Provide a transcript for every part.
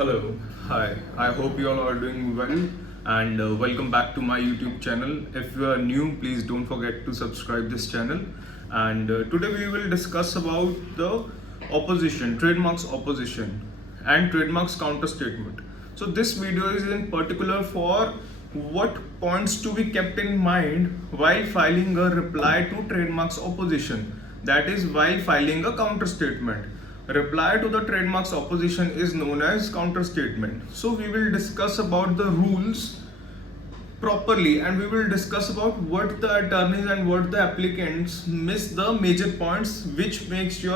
Hello, hi. I hope you all are doing well and welcome back to my YouTube channel. If you are new, please don't forget to subscribe this channel. And today we will discuss about the opposition, trademarks opposition and trademarks counter statement. So this video is in particular for what points to be kept in mind while filing a reply to trademarks opposition, that is while filing a counter statement. Reply to the trademarks opposition is known as counter statement. So we will discuss about the rules properly and we will discuss about what the attorneys and what the applicants miss, the major points which makes you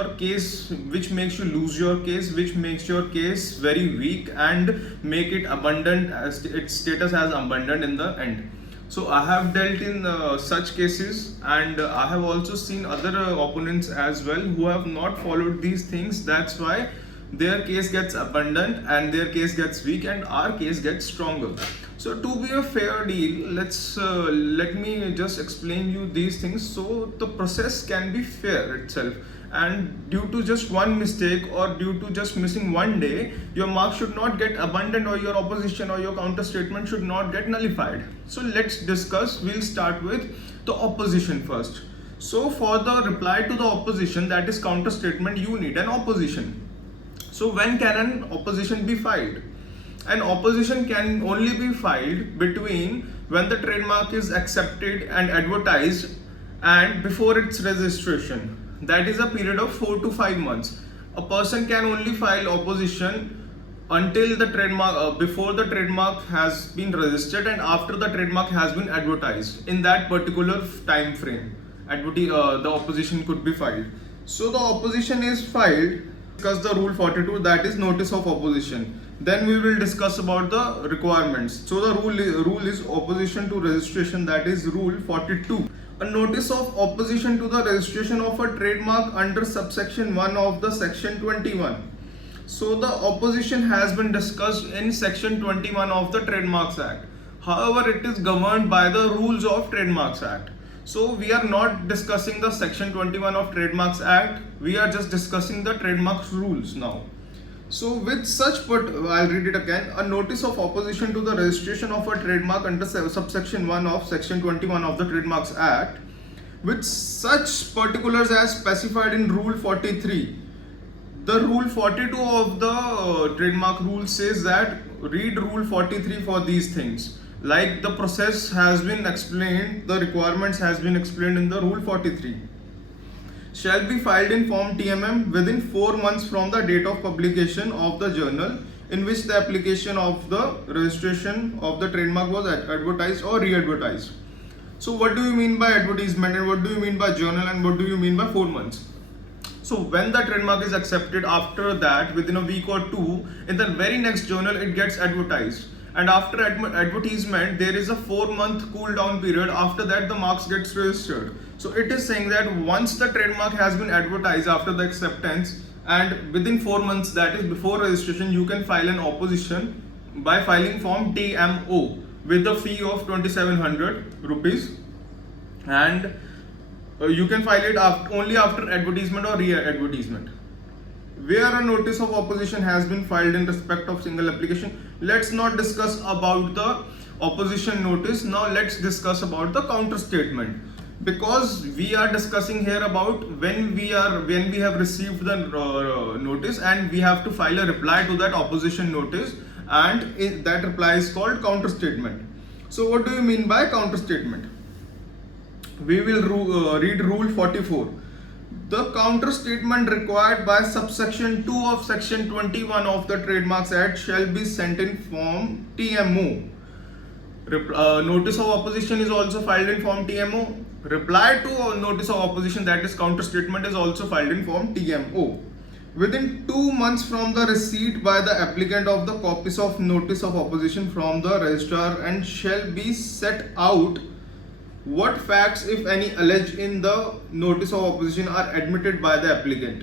lose your case, which makes your case very weak and make it abundant as its status as abundant in the end. So I have dealt in such cases and I have also seen other opponents as well who have not followed these things. That's why their case gets abundant and their case gets weak and our case gets stronger. So to be a fair deal, let me just explain you these things so the process can be fair itself. And due to just one mistake or due to just missing one day, your mark should not get abandoned or your opposition or your counter statement should not get nullified. So let's discuss. We'll start with the opposition first. So for the reply to the opposition, that is counter statement, you need an opposition. So when can an opposition be filed? An opposition can only be filed between when the trademark is accepted and advertised and before its registration. That is a period of 4 to 5 months. A person can only file opposition until the trademark, before the trademark has been registered and after the trademark has been advertised. In that particular time frame, the opposition could be filed. So the opposition is filed. Discuss the rule 42, that is notice of opposition. Then we will discuss about the requirements. So the rule is opposition to registration, that is rule 42. A notice of opposition to the registration of a trademark under subsection 1 of the section 21. So the opposition has been discussed in section 21 of the Trademarks Act. However, it is governed by the rules of Trademarks Act. So we are not discussing the section 21 of Trademarks Act. We are just discussing the trademarks rules now. So with such, I'll read it again. A notice of opposition to the registration of a trademark under subsection 1 of section 21 of the Trademarks Act with such particulars as specified in rule 43. The rule 42 of the trademark rule says that read rule 43 for these things. Like the process has been explained, the requirements has been explained in the rule 43. Shall be filed in form TMM within 4 months from the date of publication of the journal in which the application of the registration of the trademark was advertised or re-advertised. So what do you mean by advertisement and what do you mean by journal and what do you mean by 4 months? So when the trademark is accepted, after that within a week or two, in the very next journal it gets advertised. And after advertisement, there is a 4-month cool down period. After that, the marks gets registered. So it is saying that once the trademark has been advertised after the acceptance and within 4 months, that is before registration, you can file an opposition by filing form TMO with a fee of 2700 rupees. And you can file it only after advertisement or re-advertisement. Where a notice of opposition has been filed in respect of single application. Let's not discuss about the opposition notice. Now let's discuss about the counter statement, because we are discussing here about when we have received the notice and we have to file a reply to that opposition notice, and that reply is called counter statement. So what do you mean by counter statement? We will read rule 44. The counter statement required by subsection 2 of section 21 of the Trademarks Act shall be sent in form TMO. Notice of opposition is also filed in form TMO. Reply to a notice of opposition, that is counter statement, is also filed in form TMO. Within 2 months from the receipt by the applicant of the copies of notice of opposition from the registrar, and shall be set out what facts, if any, alleged in the notice of opposition are admitted by the applicant.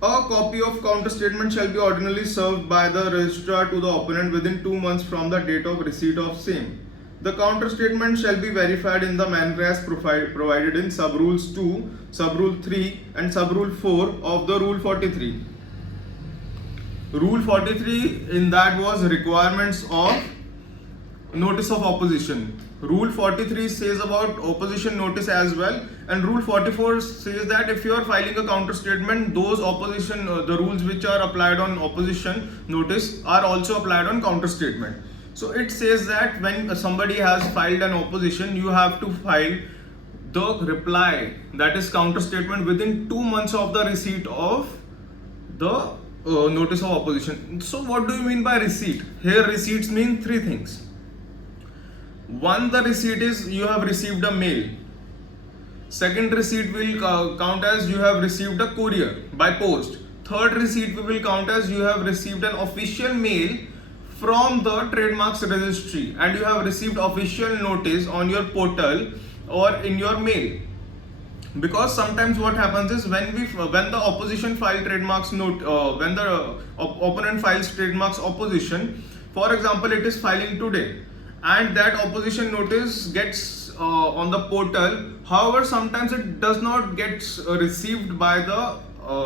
A copy of counter statement shall be ordinarily served by the registrar to the opponent within 2 months from the date of receipt of same. The counter statement shall be verified in the manner as provided in sub-rules 2, sub-rule 3 and sub-rule 4 of the rule 43. Rule 43 in that was requirements of notice of opposition. Rule 43 says about opposition notice as well, and Rule 44 says that if you are filing a counter statement, those opposition the rules which are applied on opposition notice are also applied on counter statement. So it says that when somebody has filed an opposition, you have to file the reply, that is counter statement, within 2 months of the receipt of the notice of opposition. So what do you mean by receipt? Here receipts mean three things. One, the receipt is you have received a mail. Second receipt will count as you have received a courier by post. Third receipt will count as you have received an official mail from the trademarks registry and you have received official notice on your portal or in your mail. Because sometimes what happens is when the opposition file trademarks when the opponent files trademarks opposition, for example, it is filing today, and that opposition notice gets on the portal. However, sometimes it does not get received by the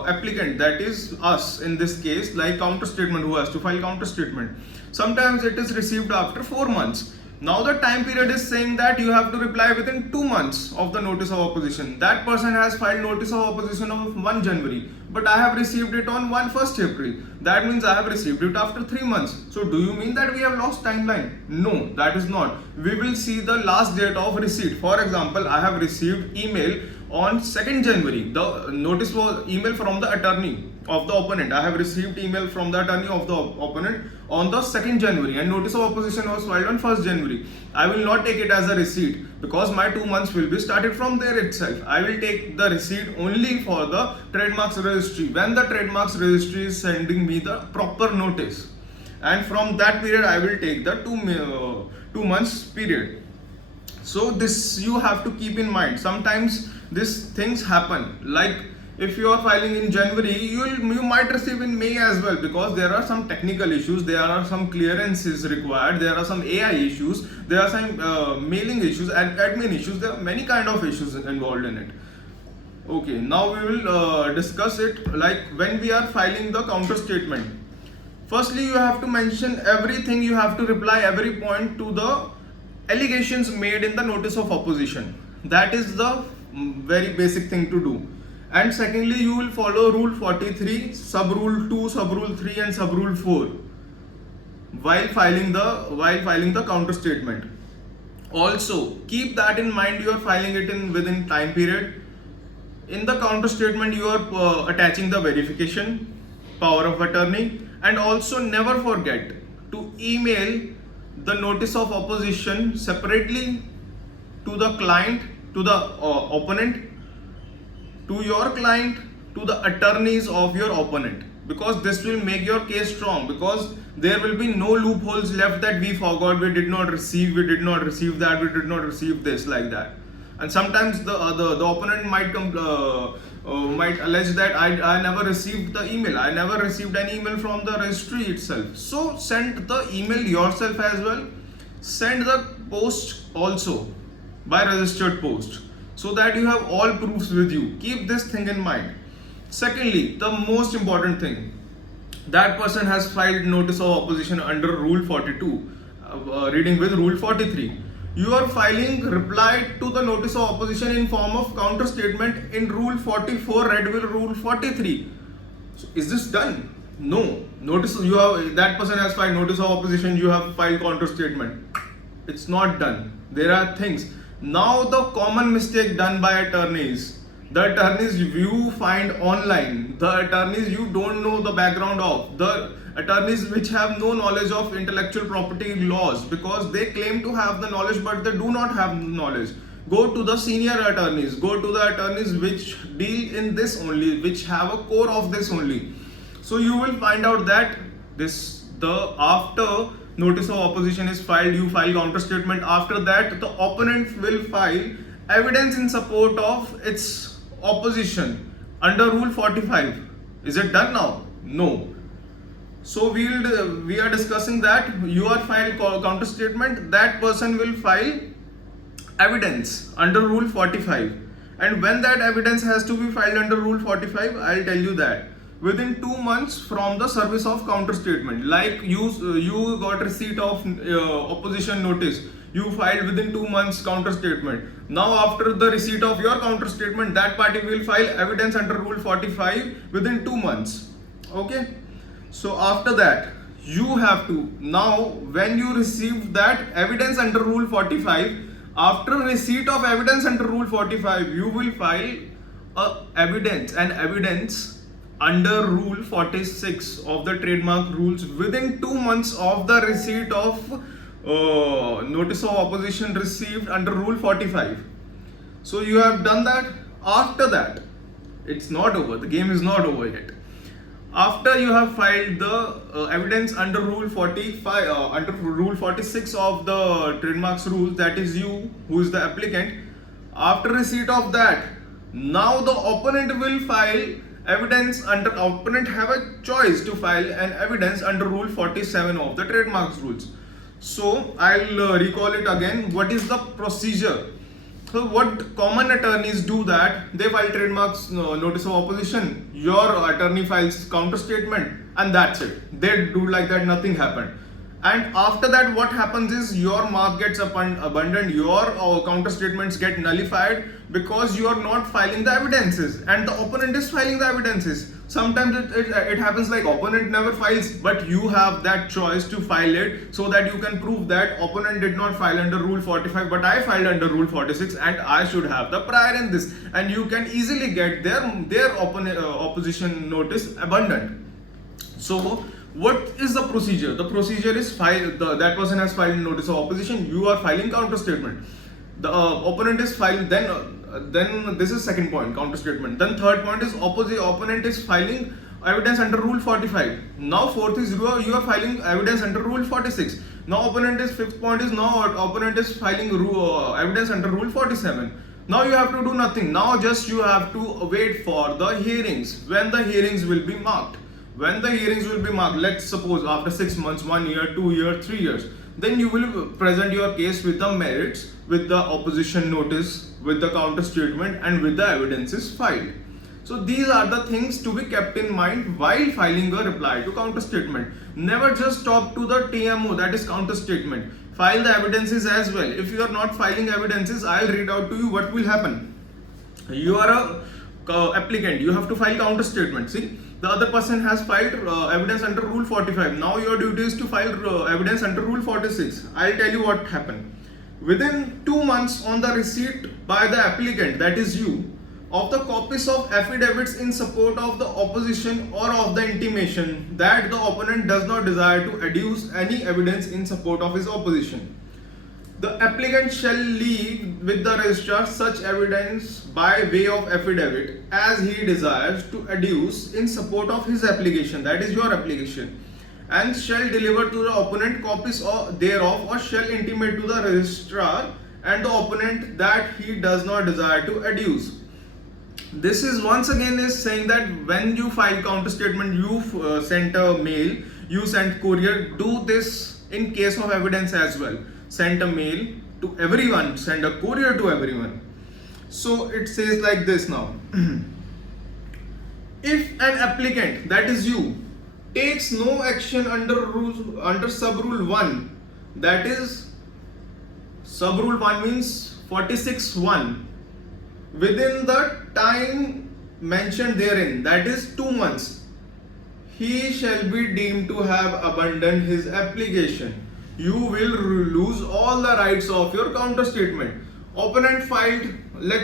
applicant, that is us in this case, like counter statement, who has to file counter statement. Sometimes it is received after 4 months. Now the time period is saying that you have to reply within 2 months of the notice of opposition. That person has filed notice of opposition of 1 January, but I have received it on 1st April. That means I have received it after 3 months. So do you mean that we have lost timeline? No, that is not. We will see the last date of receipt. For example, I have received email on 2nd January. The notice was email from the attorney of the opponent. I have received email from the attorney of the opponent on the 2nd January and notice of opposition was filed on 1st January. I will not take it as a receipt because my 2 months will be started from there itself. I will take the receipt only for the trademarks registry when the trademarks registry is sending me the proper notice, and from that period I will take the 2 months period. So this you have to keep in mind. Sometimes these things happen, like if you are filing in January, you might receive in May as well, because there are some technical issues, there are some clearances required, there are some AI issues, there are some mailing issues and admin issues. There are many kind of issues involved in it. Okay, now we will discuss it, like when we are filing the counter statement. Firstly, you have to mention everything, you have to reply every point to the allegations made in the notice of opposition. That is the very basic thing to do. And secondly, you will follow Rule 43, Sub Rule 2, Sub Rule 3 and Sub Rule 4 while filing the counter statement. Also, keep that in mind, you are filing it within time period. In the counter statement, you are attaching the verification, power of attorney, and also never forget to email the notice of opposition separately to the client, to the opponent, to your client, to the attorneys of your opponent, because this will make your case strong, because there will be no loopholes left that we forgot, we did not receive that, we did not receive this, like that. And sometimes the opponent might allege that I never received the email, I never received an email from the registry itself. So send the email yourself as well, send the post also by registered post, so that you have all proofs with you. Keep this thing in mind. Secondly, the most important thing, that person has filed notice of opposition under Rule 42, reading with Rule 43. You are filing reply to the notice of opposition in form of counter statement in Rule 44 read with Rule 43. So is this done? No. Notice that person has filed notice of opposition, you have filed counter statement. It's not done. There are things. Now the common mistake done by attorneys, the attorneys you find online, the attorneys you don't know the background of, the attorneys which have no knowledge of intellectual property laws, because they claim to have the knowledge but they do not have knowledge. Go to the senior attorneys, go to the attorneys which deal in this only, which have a core of this only. So you will find out that after notice of opposition is filed, you file counter statement. After that, the opponent will file evidence in support of its opposition under Rule 45. Is it done now? No. So we are discussing that you are filed counter statement, that person will file evidence under Rule 45. And when that evidence has to be filed under Rule 45, I'll tell you that. within 2 months from the service of counter statement. Like you got receipt of opposition notice, you filed within 2 months counter statement. Now after the receipt of your counter statement, that party will file evidence under rule 45 within 2 months. Okay, so after that you have to, now when you receive that evidence under rule 45, after receipt of evidence under rule 45, you will file an evidence under rule 46 of the trademark rules within 2 months of the receipt of notice of opposition received under rule 45. So you have done that. After that, it's not over, the game is not over yet. After you have filed the evidence under rule 45, under rule 46 of the trademarks rules, that is you who is the applicant, after receipt of that, now the opponent will file evidence under, opponent have a choice to file an evidence under rule 47 of the trademarks rules. So I'll recall it again. What is the procedure? So what common attorneys do, that they file trademarks notice of opposition, your attorney files counter statement, and that's it. They do like that, nothing happened. And after that, what happens is your mark gets abandoned, your counter statements get nullified because you are not filing the evidences and the opponent is filing the evidences. Sometimes it happens like opponent never files, but you have that choice to file it so that you can prove that opponent did not file under rule 45, but I filed under rule 46 and I should have the prior in this, and you can easily get their opposition notice abandoned. So what is the procedure? The procedure is that person has filed notice of opposition, you are filing counter statement. The opponent is filed, then this is second point, counter statement. Then third point is opponent is filing evidence under rule 45. Now fourth is you are filing evidence under rule 46. Now fifth point is now opponent is filing evidence under rule 47. Now you have to do nothing. Now just you have to wait for the hearings, when the hearings will be marked. When the hearings will be marked, let's suppose after 6 months, 1 year, 2 years, 3 years, then you will present your case with the merits, with the opposition notice, with the counter statement, and with the evidences filed. So these are the things to be kept in mind while filing a reply to counter statement. Never just stop to the TMO, that is counter statement. File the evidences as well. If you are not filing evidences, I'll read out to you what will happen. You are a applicant, you have to file counter statement. See, the other person has filed evidence under rule 45. Now your duty is to file evidence under rule 46. I'll tell you what happened. Within 2 months on the receipt by the applicant, that is you, of the copies of affidavits in support of the opposition or of the intimation that the opponent does not desire to adduce any evidence in support of his opposition, the applicant shall leave with the registrar such evidence by way of affidavit as he desires to adduce in support of his application, that is your application, and shall deliver to the opponent copies thereof, or shall intimate to the registrar and the opponent that he does not desire to adduce. This is once again is saying that when you file counter statement, you sent a mail, you sent courier. Do this in case of evidence as well. Send a mail to everyone, send a courier to everyone. So it says like this now. If an applicant, that is you, takes no action under sub rule 1, that is sub rule 1 means 46(1), within the time mentioned therein, that is 2 months, he shall be deemed to have abandoned his application. You will lose all the rights of your counter statement. Opponent filed, let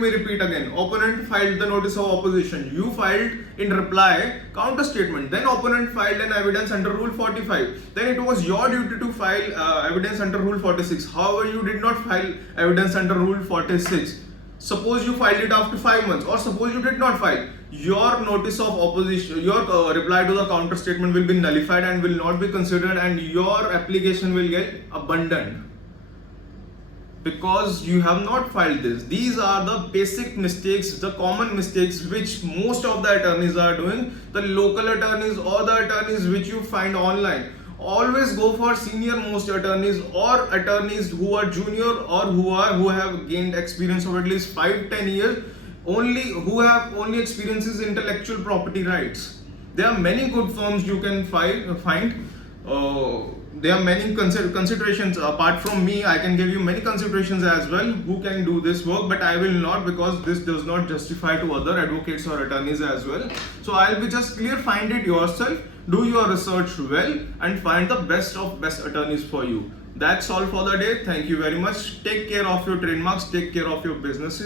me repeat again. Opponent filed the notice of opposition. You filed in reply counter statement. Then opponent filed an evidence under rule 45. Then it was your duty to file evidence under rule 46. However, you did not file evidence under rule 46. Suppose you filed it after 5 months, or suppose you did not file. Your notice of opposition, your reply to the counter statement will be nullified and will not be considered, and your application will get abandoned because you have not filed this. These are the basic mistakes, the common mistakes which most of the attorneys are doing. The local attorneys or the attorneys which you find online, always go for senior most attorneys or attorneys who are junior or who have gained experience of at least 5-10 years. who have only experiences in intellectual property rights. There are many good firms you can find. There are many considerations apart from me. I can give you many considerations as well who can do this work, but I will not, because this does not justify to other advocates or attorneys as well. So I'll be just clear, find it yourself, do your research well, and find the best of best attorneys for you. That's all for the day. Thank you very much. Take care of your trademarks, take care of your businesses.